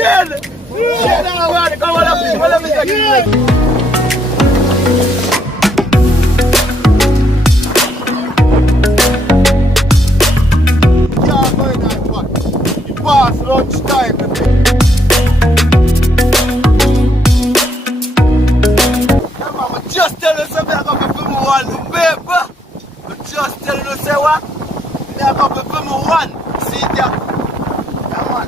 again! Yeah, now we're come on up, what up is again? Yeah, going on, but it past lunch time. Yeah, man, just tell us something I got for one paper. Just tell us say what? I got for one. See ya. Come on.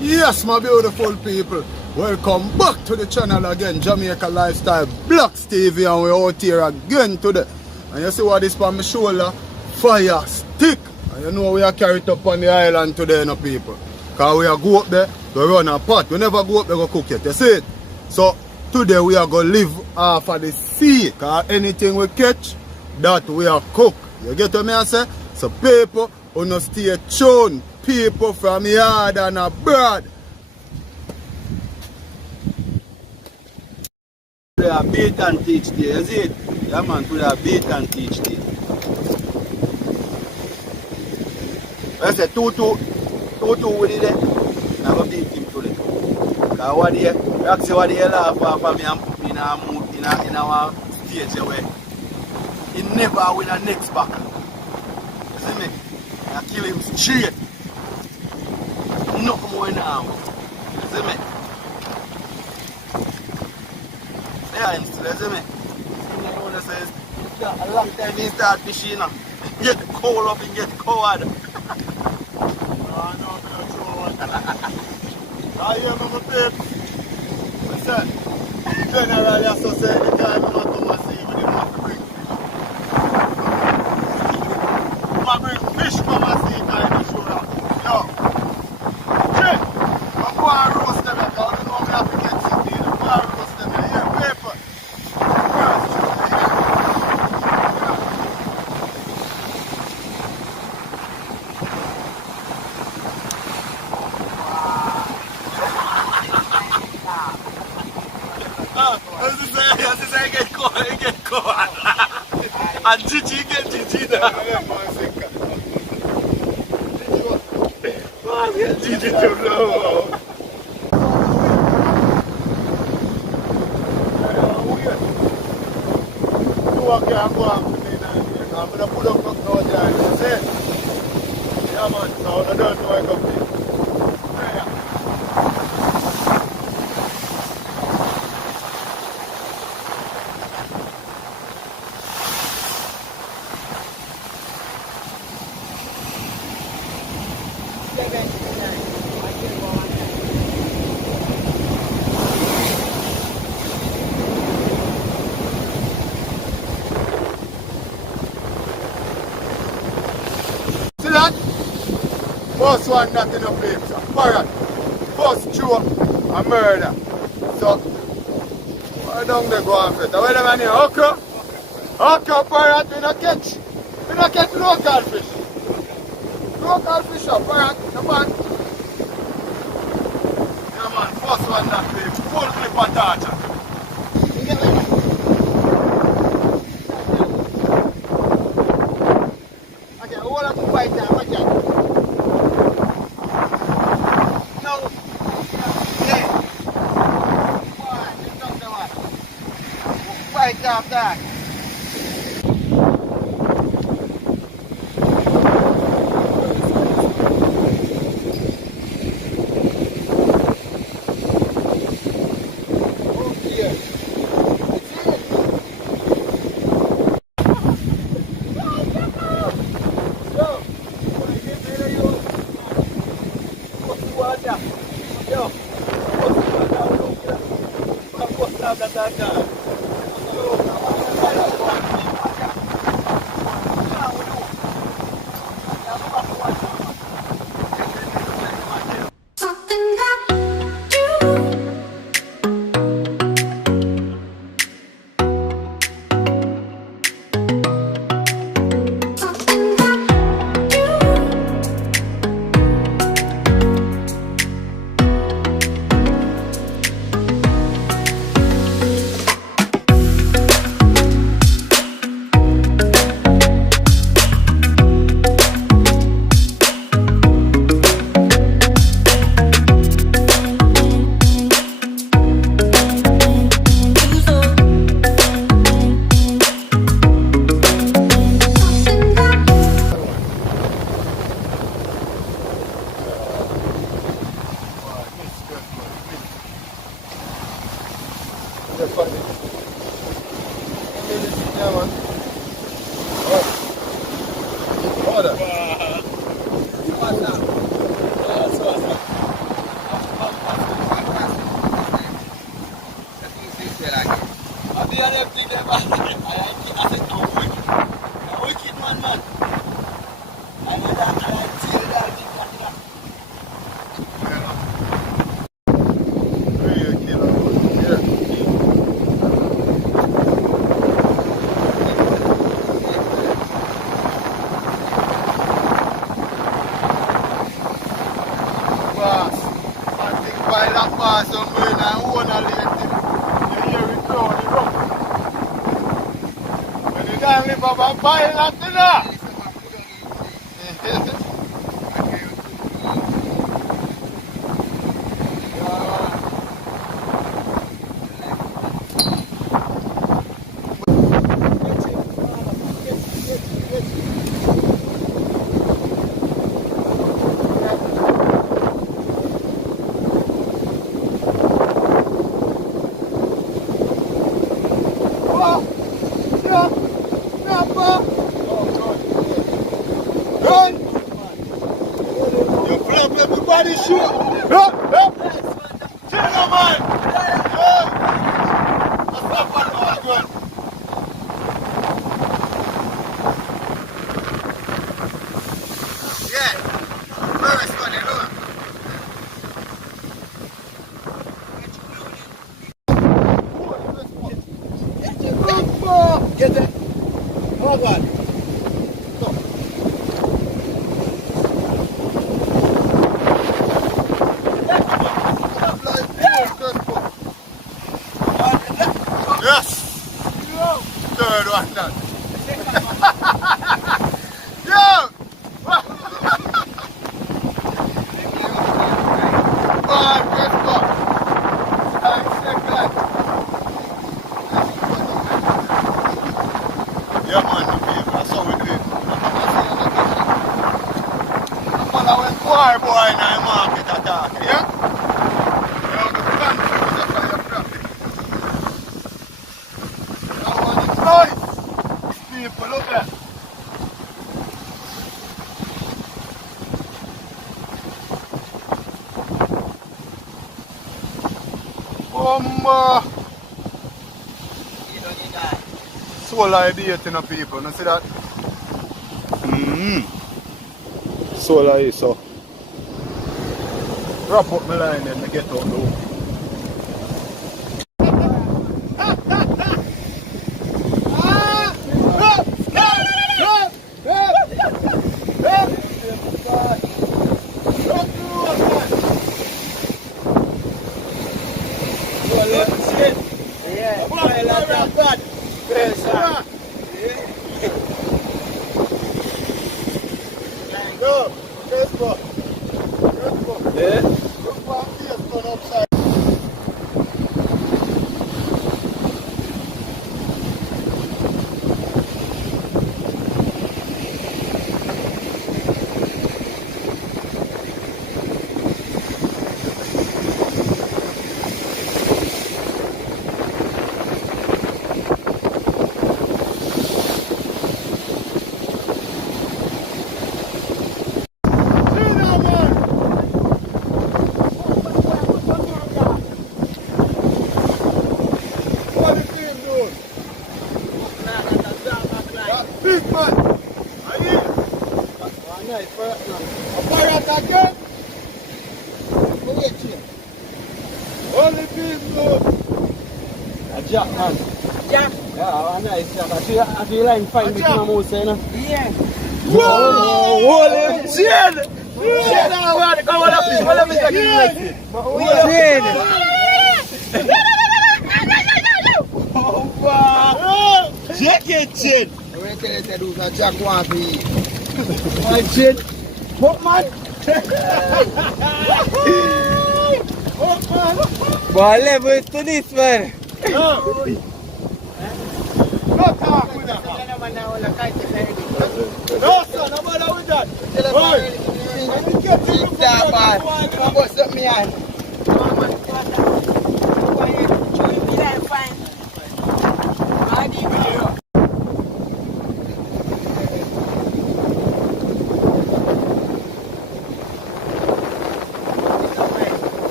Yes, my beautiful people, welcome back to the channel again, Jamaica Lifestyle Blocks TV, and we're out here again today. And you see what this on my shoulder? Fire stick. And you know we are carried up on the island today, no people. Because we are go up there, we run a pot. We never go up there, go cook it, you see it? So today we are going to live off of the sea. Because anything we catch, that we are cook. You get what I say? So people, who no stay tuned. People from yard and abroad. Today a beat and teach day, is it? Yeah man, today a beat and teach day. I say 2-2 with it there. I'm going to beat him today. Because what they actually what they laugh off me and put me in our stage where he never win a next back. You see me? I kill him straight. Nothing more now. You see me? Yeah, you see me? You know says, a long time he start fishing. Get cold up and get cold. Oh, no, I'm not sure. I hear my babes. Listen, generally I so say anytime I'm not come and see with him, I bring fish come and see because I'm sure. Yo. And Gigi get Gigi now. Gigi to blow. I'm going to put up no time. That's it. Yeah, man. So I don't know where I come from. See that? First one not in a place. Parrot. First joke a murder. So why don't they go after it? Where them in here? Okra? Okra parrot we not catch. We not catch local fish. Local fish up, parrot, the man. Yeah man, first one not place. Full clip of torture. Okay, hold up to fight time, watch out. No. Yeah. One, just talk to one. Fight off that. funny. Yeah, man. Order. What's up? What's up? I'll be on everything there, man. I said, I'm wicked. I'm wicked, man. I know that. I see the dog. Real killer. Yeah. Boss, I think by that pass I'm going to own a late. You hear it go, you know. When you don't live up a pile of dinner. Everybody shoot! Up! Chill, man! Let's not fight all good. Yeah! First one, you know. Get it. Oh, God. Yes! Third one done. Yo! Yeah, man, that's how we do it. I'm following boy in the market attack, yeah? Nice! People, look there. Solar idea to the people, you see that? Solar is so. Wrap up my line and I get out the hook. Jack, man. Jack? Yeah, nice Jack. I feel like fine with my mouse, you know? Yeah. Whoa! Holy shit! Shit, now, man. Come on, up. What is that? Oh, wow. Jack it, shit. I'm going to tell you that who's a Jack want to eat. What, shit? What, man? What, man? Boy, level to this, man. No talk with that. No, son, no bother with that. Keep that, man. Come on, set me on.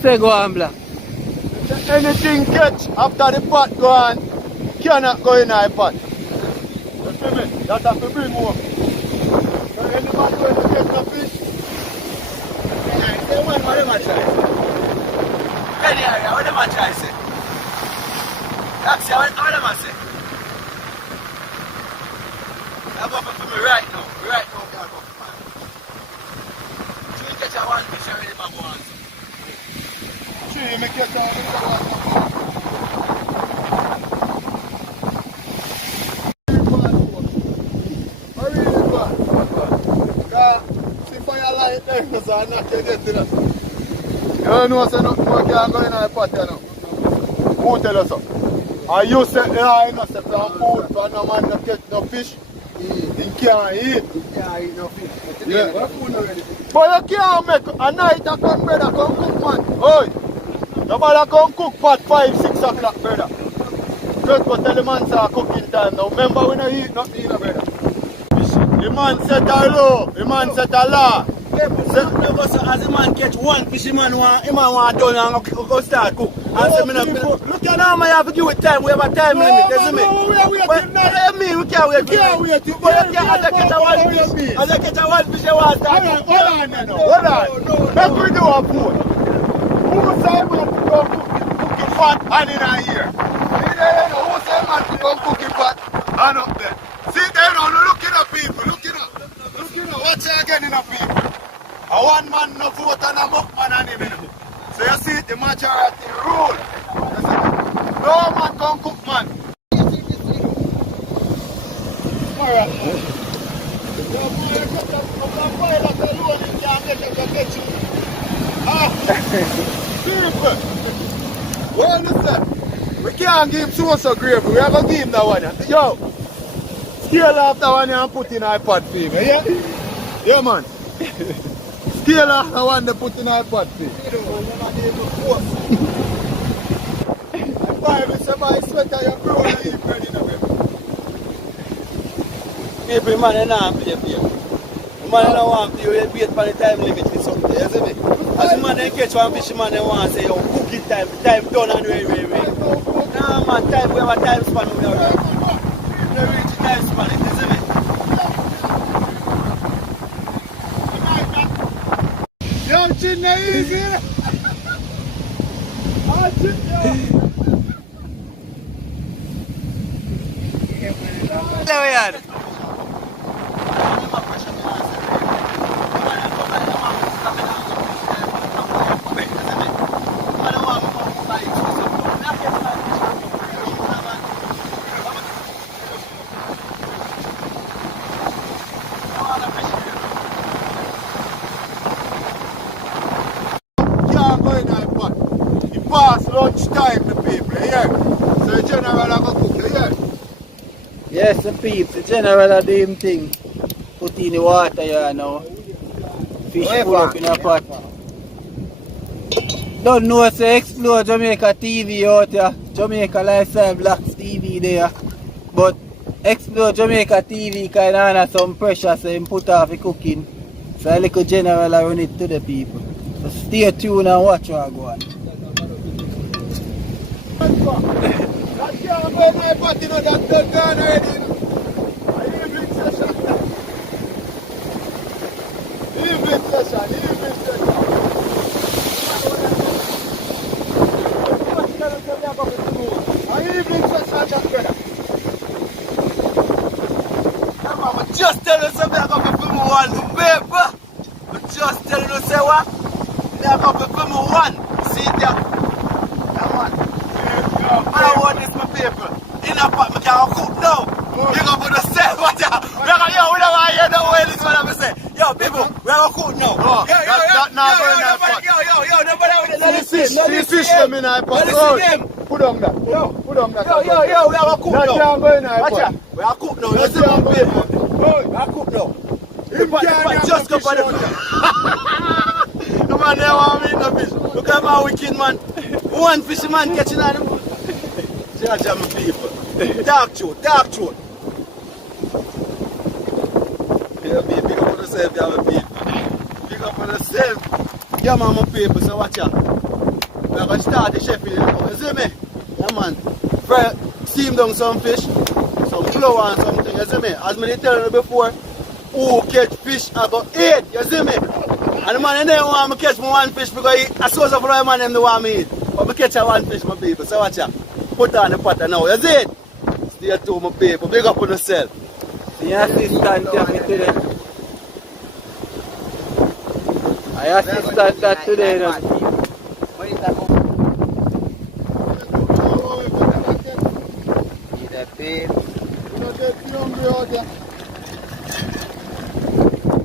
Say go on, Black. Anything catch after the pot go on, cannot go in the pot. You feel me? That have to bring home. So anybody who to get the fish, Say one, what them a try? Any area, what them a try say? That's what them a say. I'm going for me right now, can't go for man. So you catch a one fish already, my boys. sure you make catch all the so I'm not going to get to that. You don't know, so nothing more can go in the pot, you know. Who tell us so? And you say, yeah, you know, say, for food, for no man to catch no fish, he can't eat. He can't eat no fish. Yeah. But you can't make a night a come, brother, come cook, man. Oi! Nobody come cook pot 5, 6 o'clock, brother. Just go tell the man say cooking time. Now remember we don't eat nothing, brother. The man set a law, the man set a law. So as a man catch one fish, he man want done and go start cook. And say, look at now, man, you have to give it time. We have a time limit, isn't it? No, we are waiting now. We can't wait. We can't wait. But you can't, as I catch a one fish, you want to start cook. Hold on. Let me do a food. Who say man to go cook it pot and in a year? Who say man to go cook it pot and up there? See there now, look at the people, look at watch again in the people. A one man no vote and a muck man and him. So you see the majority rule. No man can cook, man. Alright. People. What understand? We can't give so gravy. We have to give him that one. Yo. Scale off that one and put in iPad for him. Yeah? Yeah, man. Scale off that one and put in iPad for him. If I buy sweater, you grow and eat bread in a way. People, man, they don't play beer. The man don't want to play beer for the time limit or something, you see me? As the man they catch one fish, man, they want to say, yo, cook it time done and way. Nah, man, time, we have a time span. We reach the time span, you see me? Yo, chin, easy. Hello, yan. Past lunch time, the people, yeah. So the general have a cook, yeah. Yes, the peeps, the general of them thing. Put in the water here now. Fish full up in a pot. Don't know, say Explore Jamaica TV out here. Jamaica Lifestyle Blocks TV there. But Explore Jamaica TV kind of under some pressure, so him put off the cooking. So a little general I run it to the people. So stay tuned and watch what go on. That can't go in my pot, you know, that's done gone already, you know. Evening session. Evening session. I'm just telling you something, I'm going to film one paper. I'm just telling you, say what? I'm going to film one. See there. Come on. I want this my paper. In a pot, I can't cook now. You're going to put the same water. Yo, we don't want to hear no way this one I'm saying. Yo, people, we're going to cook now. Yo, nobody with it. See fish them in our pot. Put on that. Put on that. Yo, we are going to cook now. That can't go in our pot. We are cook now. You see my paper. We are cook now. The pot just go for the no man, they want me in the fish. Look at my wicked man. One fisherman catching on them. Judge my people. Dark truth. Yeah, be big up on yourself, you have a people. Big up on yourself. Yeah, man, my people, so watch out. we're going to start the chef in now. You see me? Yeah, man. Fry, steam down some fish, some flour and something. You see me? As I tell you before, who catch fish, I go eat. You see me? And the man in there want me catch me one fish because I saw some of man them they want me eat. But I catch a one fish, my people. So watch out. Put on the pot now. You see it? Stay tuned, my people. Big up on yourself. The assistant today. I assistant that today. You know.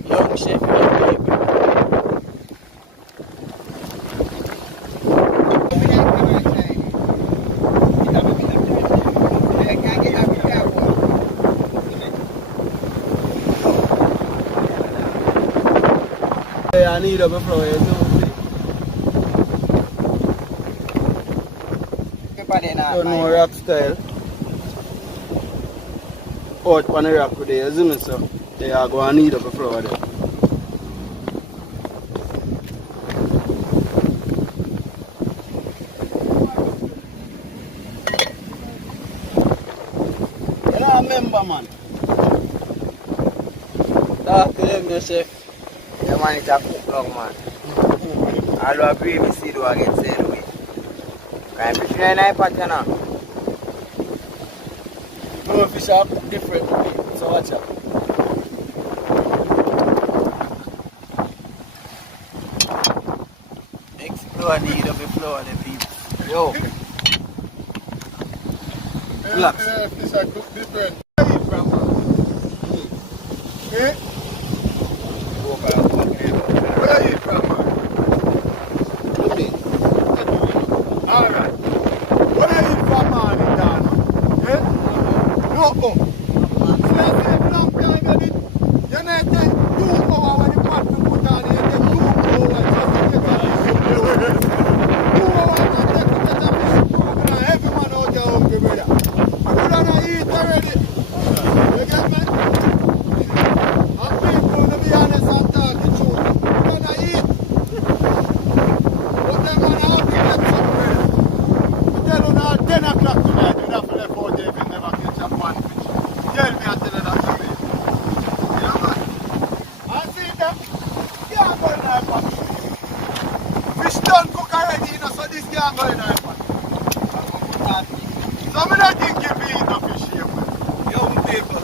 Young chef, young people. I need a floor, you know. Turn more rock style. Out on the rock today, you see me, so they are going to need a floor there. You know, remember, man. Talk to them, the chef. The man is a cook long man. All the gravy seed will get said away. Can you fish in a pot, you know? No fish are cooked different, so watch out. Explore the heat of the floor, the people. Yo. Relax. Fish are cooked different. Eh? Where are you from, man? Alright. Where are you from, man, in Ghana? Eh? No, oh. So you say long time you did. You may take 2 hours when the pot to put on it. You take 2 hours just to get a fish. 2 hours just to get a fish. Everyone out there hungry, brother. You don't eat already. You get me? And people, to be honest and talk the truth, you don't eat. But them man out to get some bread. I tell you now, 10 o'clock tonight, you'd have to left out there if you never catch up one fish. Tell me I tell you that to me. You know what? And see them, you can't go in our pot. Fish done cook already, you know, so this can't go in our pot. So I don't think you can eat no fish here, man. Young people.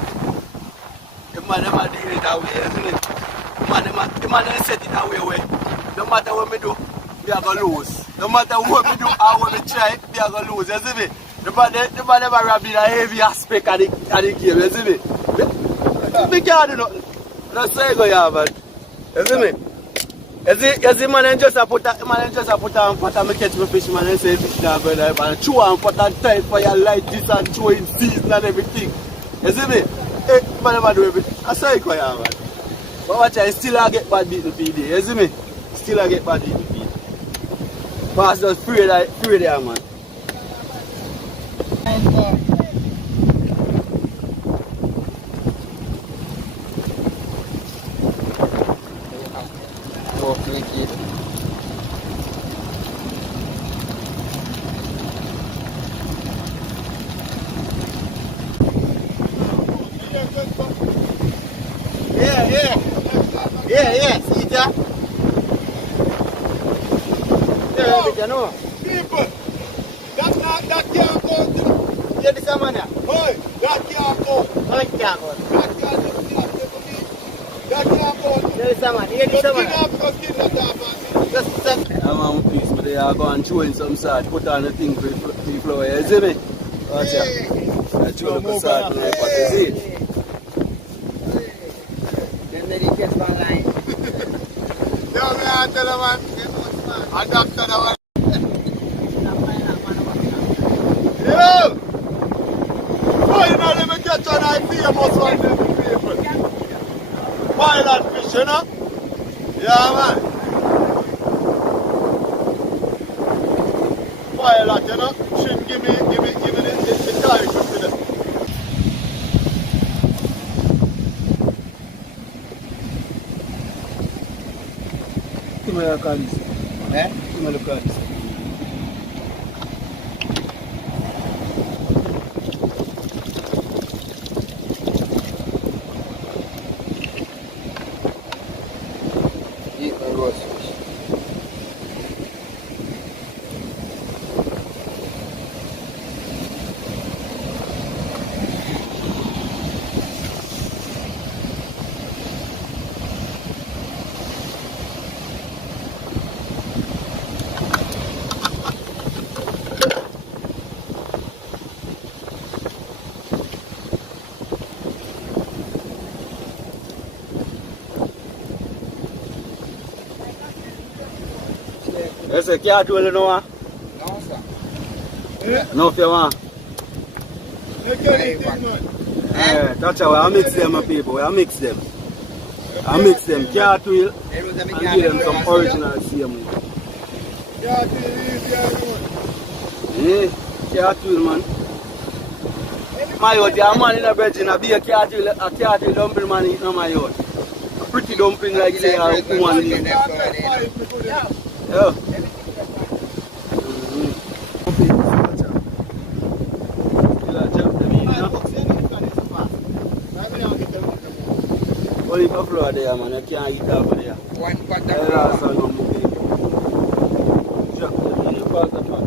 The man them a deal it away, isn't it? The man them set it away. No matter what me do, we are gonna lose. No matter what me do, I want to try, we are gonna lose, you see me? The man them a rob in a heavy aspect of the game, you see me? We can't do nothing. That's how you go here, man. You see me? You see man just a put on pot and me catch my fish, man, and say fish now go there, man. Chew and pot and tight for your light, this and chew in season and everything. You see me? Hey, man never do everything. That's how you go here, man. But watch I still I get bad beating PD, you see me? Still I get bad beating PD. Pass just free there, man. Oh, wicked. Yeah, see that? Yeah, no. People, that can't go to. Yeah, this man here. Boy, that can't go. How it can't go? That can't go. That can't go. Yeah, this man. Yeah, this man. Just I'm on piece, but they are going chewing some salt, put on the thing for the flour, you see me? Watch out. I chew the salt in my pot, you see it? Then they catch one line. Yo, man, tell them, man. And doctor, the one. Yo! Boy, you know, let me catch an idea, most one of them people. Pilot fish, you know? Yeah, man. Pilot, you know? Shouldn't give me the time for them. Give me a look at this. Eh? Give me a look at this. You say can't do it no? No, sir. No if you want. Yeah, that's how I mix them, my people. I mix them. I mix them cartwheel and give them some original same. Yeah, cartwheel, man. My yacht, a man in a bed in a be a cartwheel dumpling man eating on my yacht. A pretty dumpling like say a woman eating. Yeah. Only a floor there, man. You can't eat over there. One pot Drop them in the pot of pot.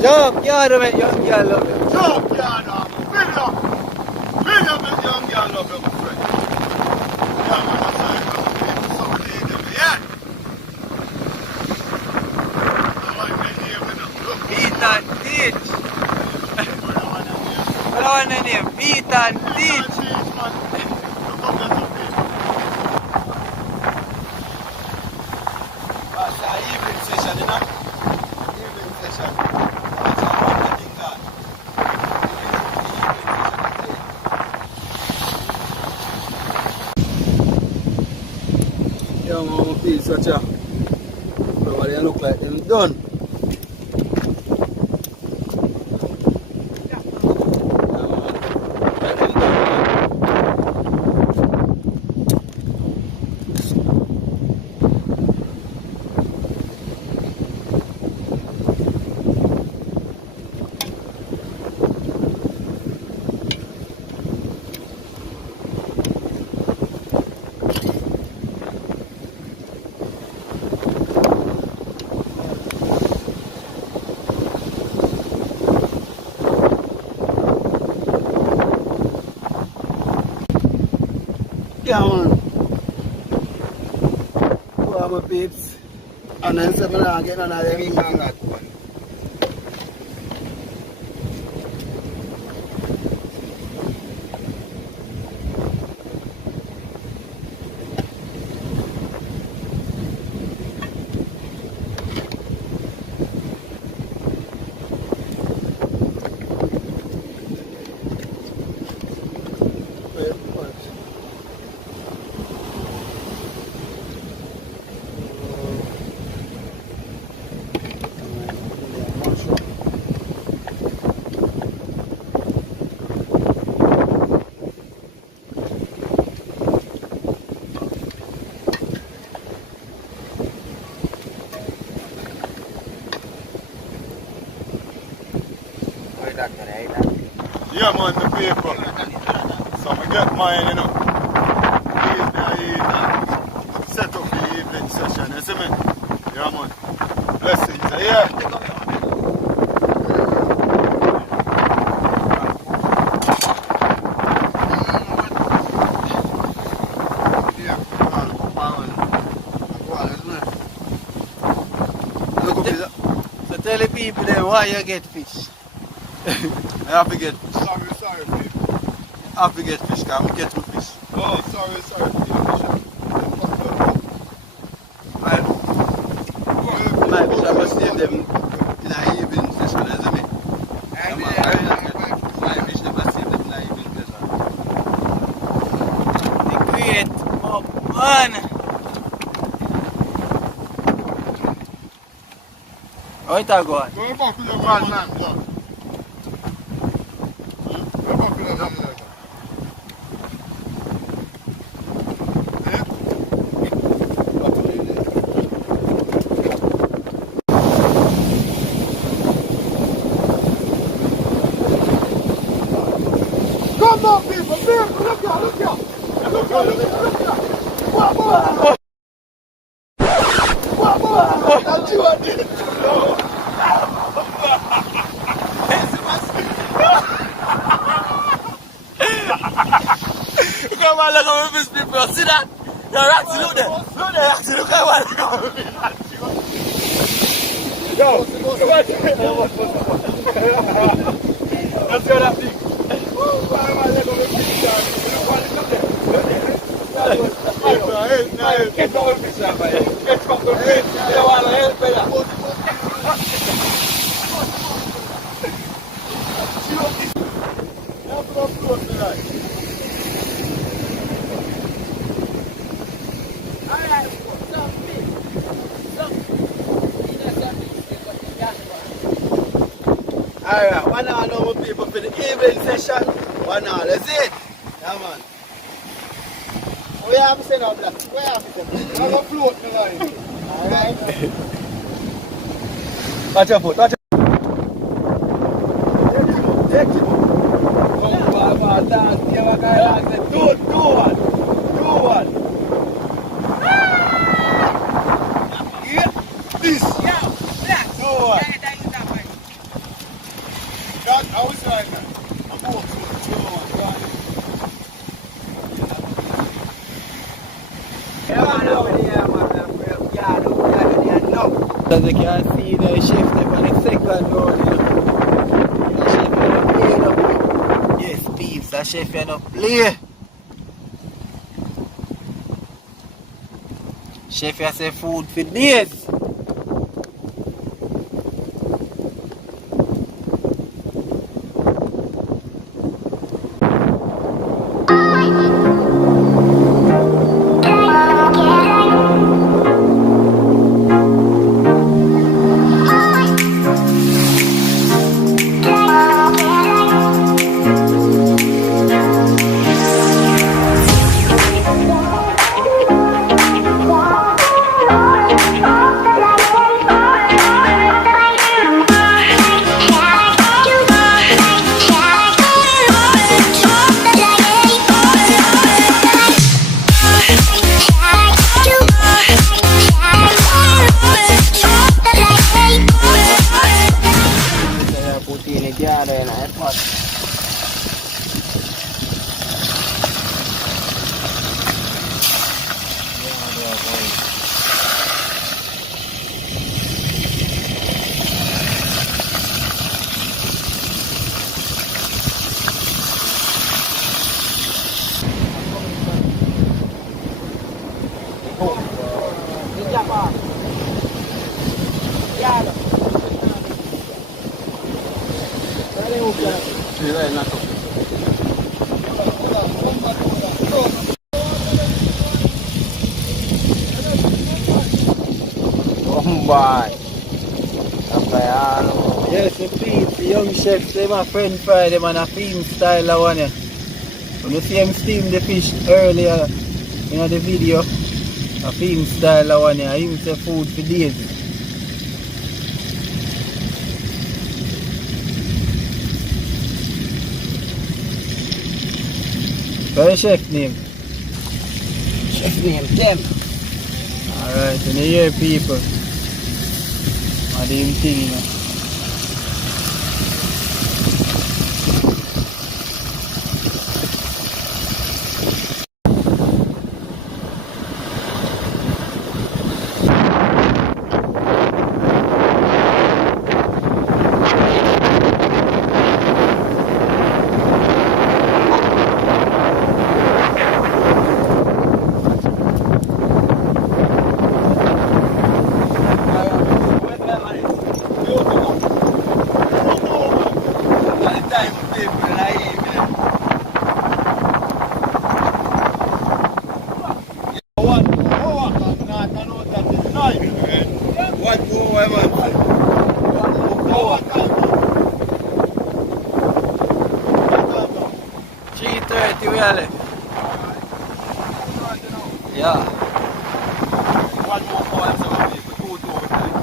Jump, yeah, young girl, love you. Jump, yeah, no. William, young girl, love you, my friend. Yeah, man, I'm sorry, so leave them, yeah. Beat and teach. What do the name? Beat and teach. That's an evening session, you know? Evening session. Yeah, man, I feel such a... Everybody look like them done. Yeah, man. Who are my peeps? And then 7 and get another Jamaican. Yeah, man, the paper. So we get mine, you know. Set up the evening session, you see me? Yeah, man. Blessings, yeah. So tell the people then why you get fish. I have to get fish. Sorry, people. I have to get fish, because I get two fish. Oh, sorry, people. My fish, I must save them in the evening session, isn't it? My fish, I must save them in the evening session. The great man. How it a go on? Go back to the man, man. Go back to the man. Come on, people! Look here! Look here! Look here! Look here! What? That's you I did! Come on, look at this people. bro. See that? Yo, Roxy, look there. Look there, Roxy. Look at what. Yo, come on. Let's go that thing. Catch up with fish, man. Catch up with fish. You don't want to help me that. Alright, one hour now with people for the evening session. 1 hour, that's it. Yeah, man. What you have to say now, Black? What you have to say? I'm going to float the line. Alright. Touch your foot, touch your foot. Take him up. Come on, dance. Give a guy like that. Do one. Yeah. This. Yeah. Black. Do one. God, I was like that. I'm going to do one. As you can see, the shift on the second road. The shift on the play. Yes, peeps, the shift on the play. Chef has say food for days. Yes, the young chefs, they my friend fry them on a film style one. You see him steam the fish earlier in the video. A film style one. Him say food for days. What's the chef name? Chef name, Dem. Alright, and here people. I didn't think, you know. Yeah. One more point, so we go to overtime.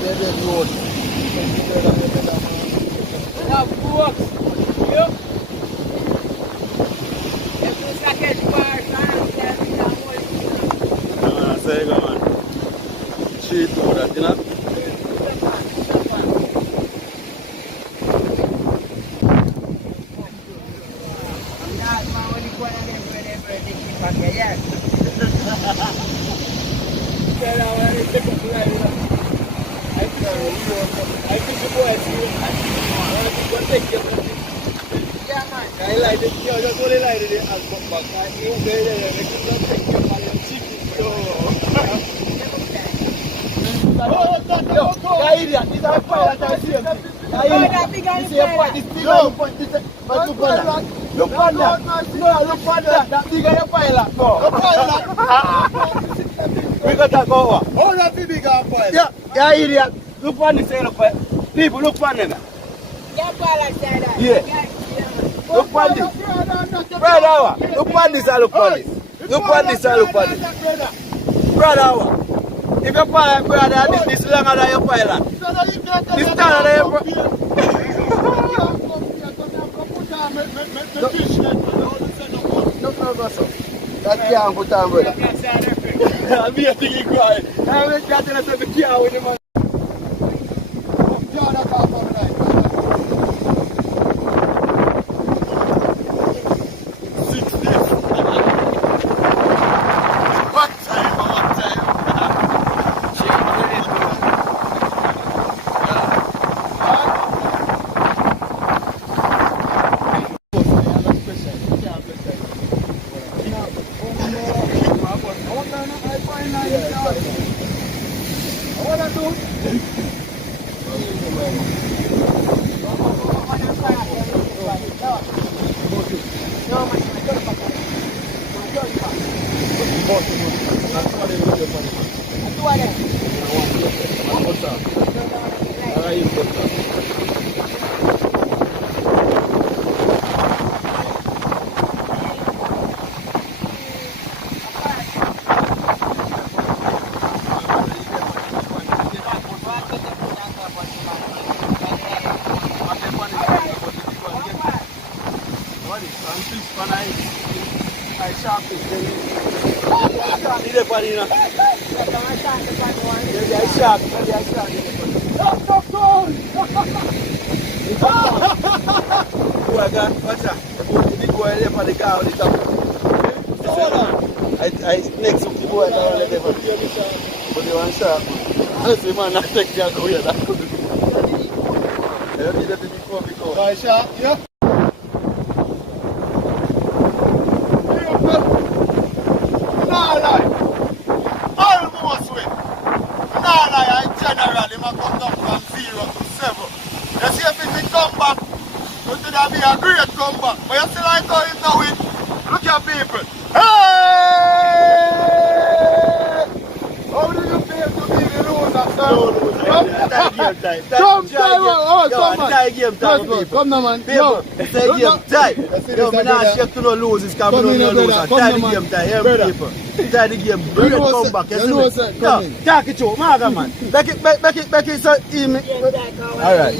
road. Of course. Yep. Say go man. Cheap to that, you know? I like it. You just only like it and come back. You idiot. This is a pilot. I see him. Look on that. No, look on that. That big guy pilot. No. We got to go over. Oh, that big guy pilot. Yeah, idiot. Look on this. People, look on them. Yeah. Look on this. Brother, look on this and look on this. Look on this and look on this. Brother, if your pilot, brother, this is longer than your pilot. This taller than your pilot. No, that can't put on, brother. I'm here thinking quiet. I'm going to tell us the car with the man. Man, I take the go here. That could be good. Right, sharp, yeah. Almost win. In general, he must come down from 0 to 7. You see if he come back, it would be a great comeback. But you see like how he's now win. Look at people. Hey! How do you feel to be the loser, sir? Come now, man. Yo, it's a game time. Yo, I'm not sure to no lose. It's coming on no loser. Tie the game time. Here, people. Tie the game. Great comeback. You know, sir. Talk it to Marga, man. Back it, so email. Alright.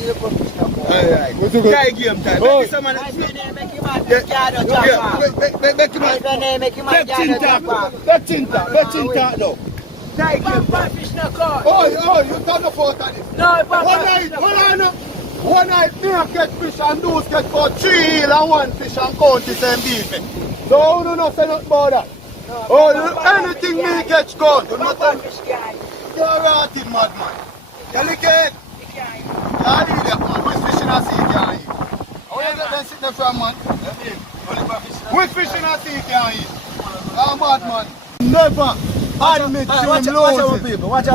Tie game time. Back it, someone. Back it, no. Oh, you turn the photo on this. No, one night, me get fish and those get for 3 eel and 1 fish and count the same beef. So, you don't say nothing about that. Anything me catch count. You're rotted, madman. You lick it? Yeah, idiot, man. Which fish in a sea can eat? How you get them sitting there from, man? Which fish in a sea can eat? Madman. Never. Watch out, people. Watch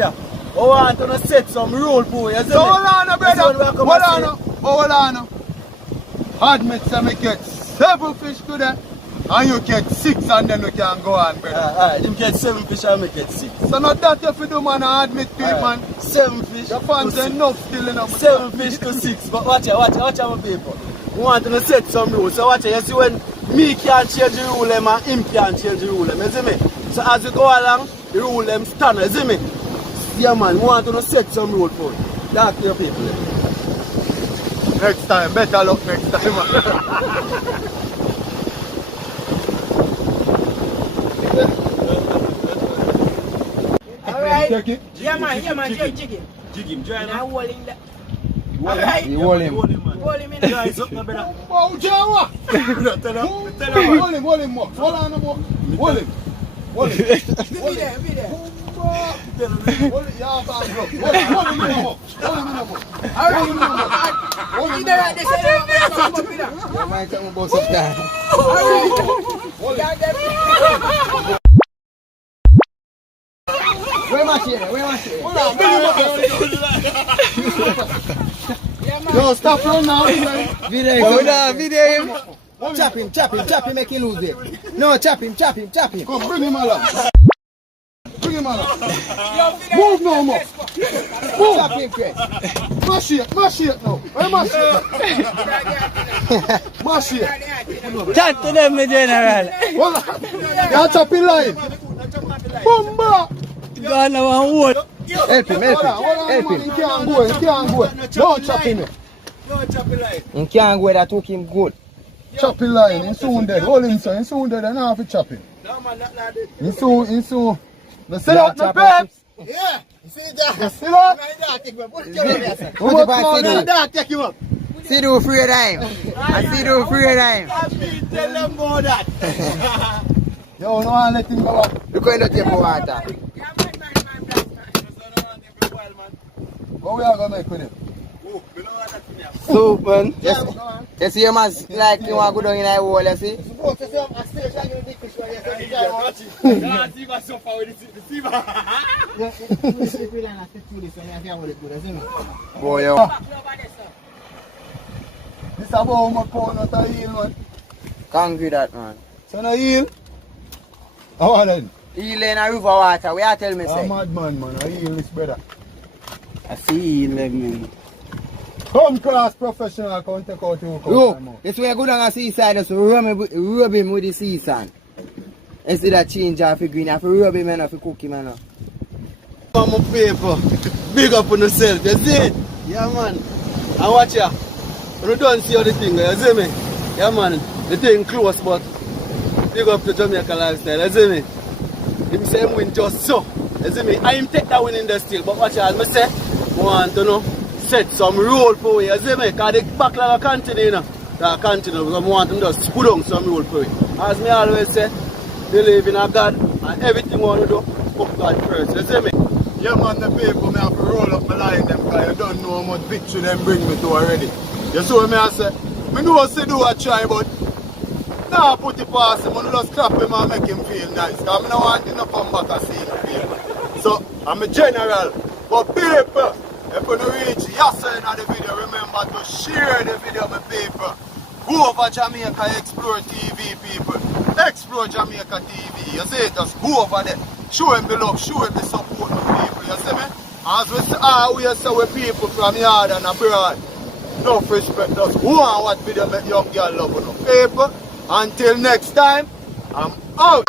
out. I want to set some rule for you. So hold on, brother. Hold on. Admit that me get 7 fish today, and you get 6, and then you can go on, brother. You get 7 fish and me get 6. So not that if you do, man, I admit to it, man. 7 fish. The fans enough still enough. 7 fish to 6. But watch out, people. We want to set some rules. So watch out. You see when me can't change the rule, and him can't change the rule. You see me? So as you go along, the rule them stand, you see me? Yeah, man, we want to set some road for it. Talk to your people. Next time, better luck next time, man. Alright. Check it. Yeah, man, jig him. Jig him, join Now him. hold him there. You hold him. Hold him, man. Hold him in Guys, up, my brother. Oh, Jawa! Tell him. Hold him, more. Hold on, more. Hold him. Hold him. Be there. Hold it, yeah, man, bro. Hold him in the more. Hold him in the more. Alright. Hold him there right there. Say that. You might tell me about something. Hold him. Where my share? Where my share? Hold on, bring him up. Yo, stop running now. Video him. Chop him, make him lose it. No, chop him. Come, bring him along. Bring him along. Move no more. Move. Chop him, Chris. Mash it now. Where mash it? Mash it. Chat to them, my general. Hold on. You chop in line. Bumba. Gone now and hold. Help him. Hold on, man. He can't go. Don't chop him. He can't go, that took him good. Chop in line. He's soon dead. Hold him, son. He's soon dead. I don't have to chop him. He's soon. The sit out the bed. Yeah. See that? The sit out. Put it back, take him up. See do free time. I see do free time. Tell them about that. Yo, no one let him go up. Look how you take for water. What we are going to make with him? Soup, man. You see him as like you want to go down in a hole, you see? Boy, yo. This is about my pound not a heel, man. Can't do that, man. So no heel? How then? Heel in a river water, we are tell me, A say. madman, man. A heel is better. I see him. Come class professional, come take out your Yo, this way I go down a seaside, just rub him with the sea sand. Instead of change off the green, I have to rub him and I have to cook him and Come on, paper. Big up on yourself, you see it? Yeah, man. And watch ya. You don't see how the thing, you see me? Yeah, man. The thing close, but big up to Jamaica lifestyle, you see me? Him say him win just so. You see me? I him take that win in the still, but watch out, I say, want to know, set some roll for you, you see me? Because the back like a continue, you know. That continue, because I want them just put on some roll for you. As me always say, believe in a God, and everything you want to do, put God first, you see me? Yeah, man, the people, me have to roll up my line them because you don't know how much victory them bring me to already. You see what me I say? Me know I say do a try, but now put it past him and just clap him and make him feel nice. Because I don't want him to come back and see the people. So, I'm a general. But people, if you don't reach yes in the video, remember to share the video with people. Go over Jamaica Explore TV, people. Explore Jamaica TV. You see, just go over there. Show him the love, show him the support of people. You see me? As we say, we say with people from yard and abroad. Enough respect, just go on what video make young girl love enough. People, until next time, I'm out.